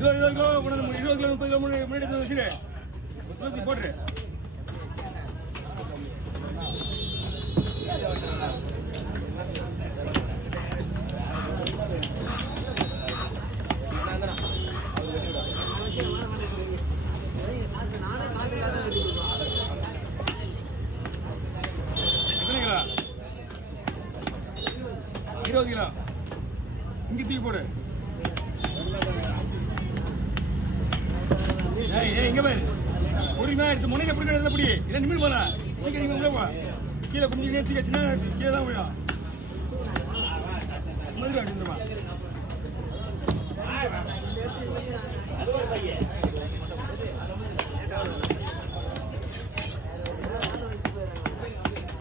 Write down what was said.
20 kilo 20 kilo 30 kilo முன்னாடி வச்சுரு போட்டுரு. எத்தனை கிலோ? 20 கிலோ. இங்கே தூக்கி போடு. இங்க பாரு பொடிமா எடுத்து முனைக்க பிடிக்க எடுத்த பிடி இல்லை நிமிடம் போல சீக்கிரம் உள்ள போ. கீழே குஞ்சு நேர்த்தி கட்சினா கீழே தான் போயிடும். மாதிரி